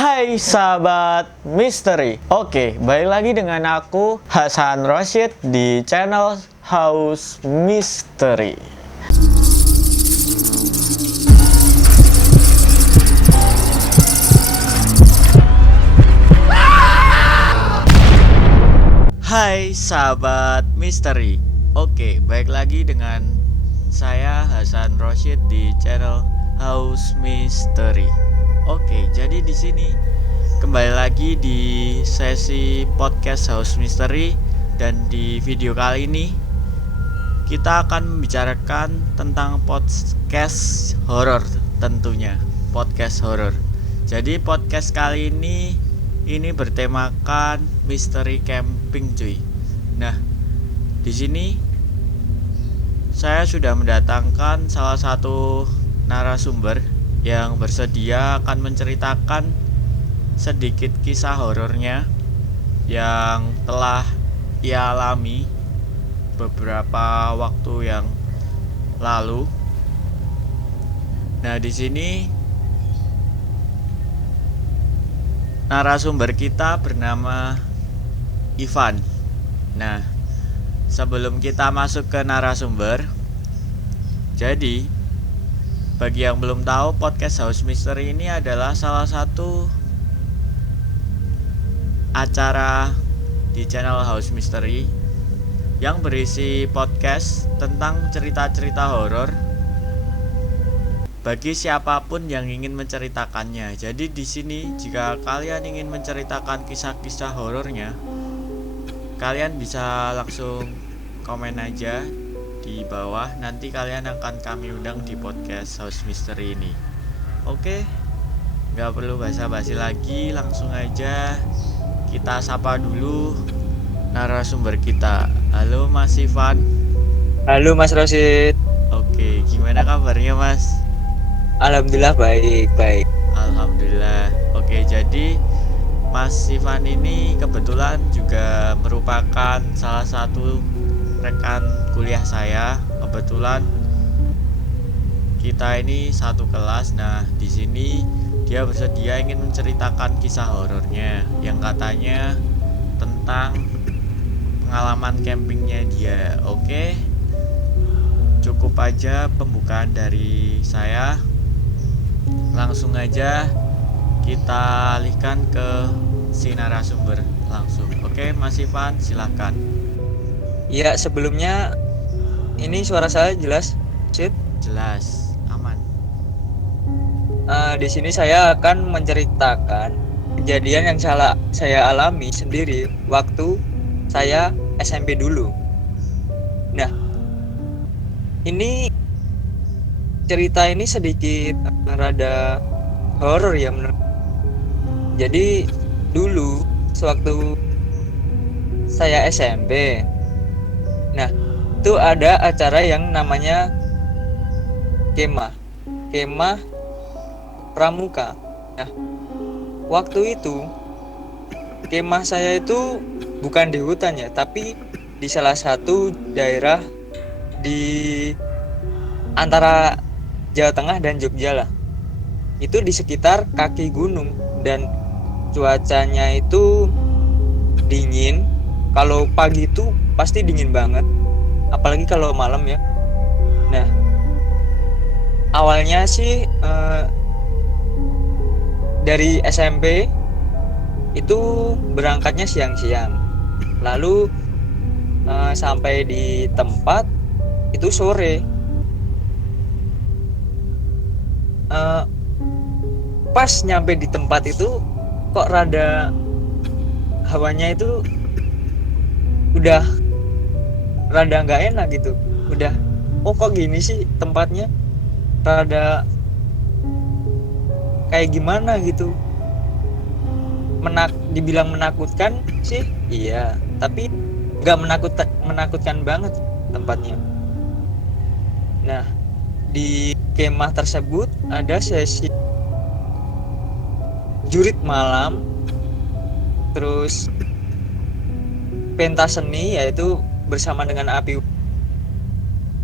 Hai sahabat misteri. Oke, balik lagi dengan aku Hasan Rosyid di channel House Mystery. Hai sahabat misteri. Oke, balik lagi dengan saya Hasan Rosyid di channel House Mystery. Oke, jadi di sini kembali lagi di sesi podcast House Mystery, dan di video kali ini kita akan membicarakan tentang podcast horor tentunya, podcast horor. Jadi podcast kali ini bertemakan misteri camping, cuy. Nah, di sini saya sudah mendatangkan salah satu narasumber yang bersedia akan menceritakan sedikit kisah horornya yang telah ia alami beberapa waktu yang lalu. Nah, di sini narasumber kita bernama Ivan. Nah, sebelum kita masuk ke narasumber, jadi bagi yang belum tahu, podcast House Mystery ini adalah salah satu acara di channel House Mystery yang berisi podcast tentang cerita-cerita horor bagi siapapun yang ingin menceritakannya. Jadi di sini jika kalian ingin menceritakan kisah-kisah horornya, kalian bisa langsung komen aja di bawah. Nanti kalian akan kami undang di podcast House Mystery ini. Oke, gak perlu basa-basi lagi, langsung aja kita sapa dulu narasumber kita. Halo Mas Ivan. Halo Mas Rosid. Oke, gimana kabarnya Mas? Alhamdulillah baik. Alhamdulillah. Oke, jadi Mas Ivan ini kebetulan juga merupakan salah satu rekan kuliah saya. Kebetulan kita ini satu kelas. Nah, di sini dia bersedia ingin menceritakan kisah horornya yang katanya tentang pengalaman campingnya dia. Oke, cukup aja pembukaan dari saya. Langsung aja kita alihkan ke si narasumber langsung. Oke, Mas Ivan, silakan. Ya, sebelumnya ini suara saya jelas, Sid? Jelas, aman. Di sini saya akan menceritakan kejadian yang saya alami sendiri waktu saya SMP dulu. Nah, ini cerita ini sedikit rada horor ya menurut. Jadi dulu sewaktu saya SMP, nah itu ada acara yang namanya kemah pramuka. Nah, waktu itu kemah saya itu bukan di hutan ya, tapi di salah satu daerah di antara Jawa Tengah dan Jogja lah. Itu di sekitar kaki gunung dan cuacanya itu dingin. Kalau pagi itu pasti dingin banget, apalagi kalau malam ya. Nah, awalnya sih dari SMP itu berangkatnya siang-siang, lalu sampai di tempat itu sore. Pas nyampe di tempat itu kok rada hawanya itu udah rada nggak enak gitu. Udah, kok gini sih tempatnya, rada kayak gimana gitu. Dibilang menakutkan sih iya, tapi nggak menakutkan banget tempatnya. Nah, di kemah tersebut ada sesi jurit malam, terus pentas seni yaitu bersama dengan api,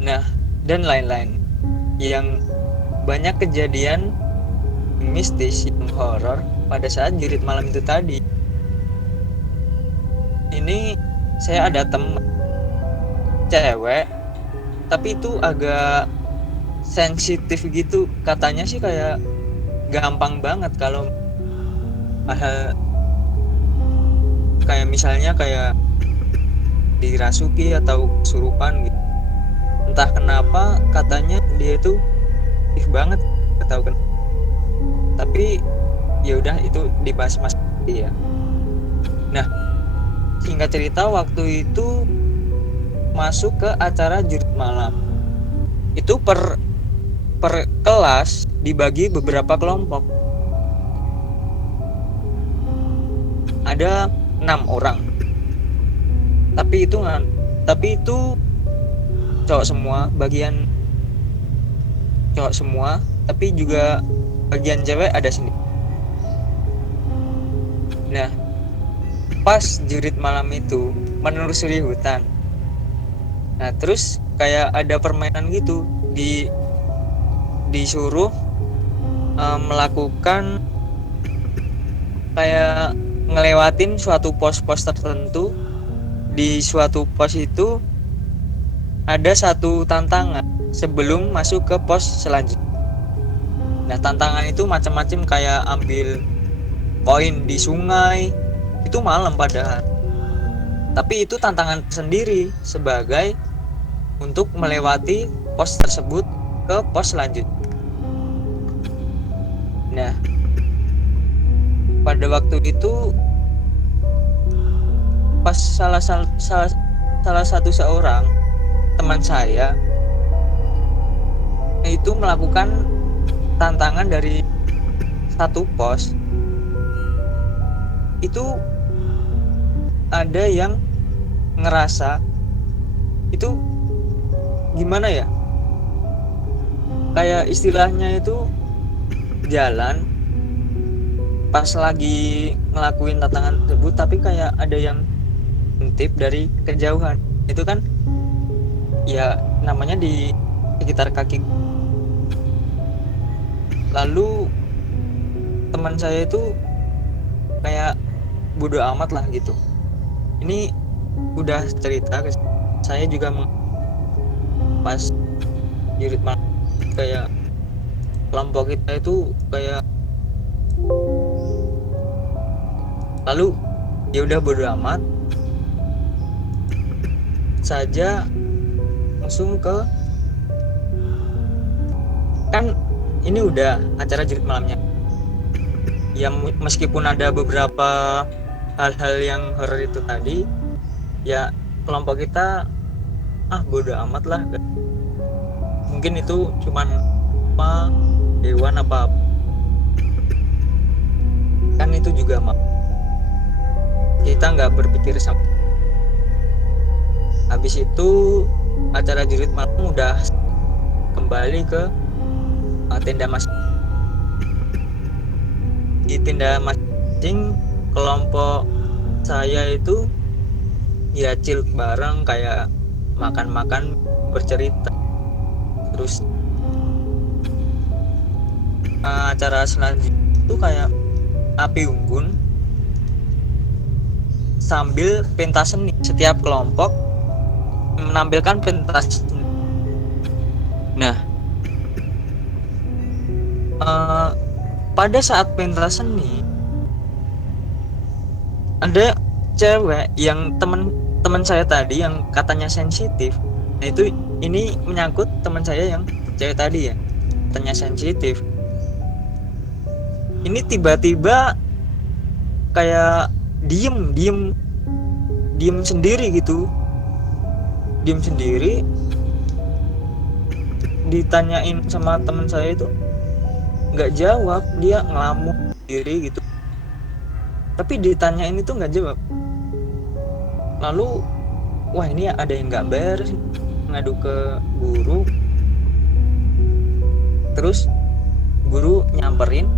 nah dan lain-lain. Yang banyak kejadian mistis yang horor pada saat jurit malam itu tadi. Ini saya ada teman cewek, tapi itu agak sensitif gitu, katanya sih kayak gampang banget kalau hal kayak misalnya kayak dirasuki atau kesurupan gitu. Entah kenapa katanya dia itu aktif banget, gak tahu kenapa. Tapi ya udah, itu dibahas mas dia. Nah, singkat cerita, waktu itu masuk ke acara jurit malam. Itu per kelas dibagi beberapa kelompok. Ada 6 orang. Tapi itu cowok semua, bagian cowok semua, tapi juga bagian cewek ada sendiri. Nah, pas jurit malam itu menelusuri hutan. Nah, terus kayak ada permainan gitu, disuruh melakukan kayak ngelewatin suatu pos-pos tertentu. Di suatu pos itu ada satu tantangan sebelum masuk ke pos selanjutnya. Nah, tantangan itu macam-macam, kayak ambil koin di sungai. Itu malam padahal, tapi itu tantangan sendiri sebagai untuk melewati pos tersebut ke pos selanjutnya. Nah, pada waktu itu pas salah satu seorang teman saya itu melakukan tantangan dari satu pos, itu ada yang ngerasa itu gimana ya, kayak istilahnya itu jalan pas lagi ngelakuin tantangan tersebut, tapi kayak ada yang ngintip dari kejauhan. Itu kan ya namanya di sekitar kaki. Lalu teman saya itu kayak bodo amat lah gitu. Ini udah cerita ke saya juga pas jurit malam, kayak kelompok kita itu kayak, lalu ya udah bodo amat saja, langsung ke, kan ini udah acara jurit malamnya ya, meskipun ada beberapa hal-hal yang horor itu tadi ya, kelompok kita bodo amat lah, mungkin itu cuman apa hewan apa kan, itu juga kita nggak berpikir sama. Habis itu acara jurit malam udah kembali ke tenda masing. Di tenda masing kelompok saya itu ya chill bareng, kayak makan-makan, bercerita. Terus acara selanjutnya itu kayak api unggun sambil pentas seni. Setiap kelompok menampilkan pentas seni. Nah, pada saat pentas seni ada cewek yang teman saya tadi yang katanya sensitif. Nah, ini menyangkut teman saya yang cewek tadi ya, katanya sensitif. Ini tiba-tiba kayak diem sendiri gitu, diem sendiri. Ditanyain sama teman saya itu nggak jawab, dia ngelamun sendiri gitu. Tapi ditanyain itu nggak jawab. Lalu wah, ini ada yang nggak beres, ngadu ke guru. Terus guru nyamperin.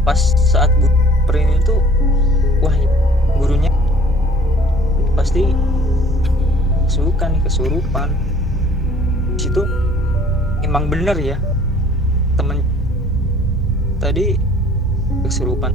Pas saat guru nyamperin itu, wah, gurunya pasti kesurupan. Di situ emang bener ya, temen tadi kesurupan.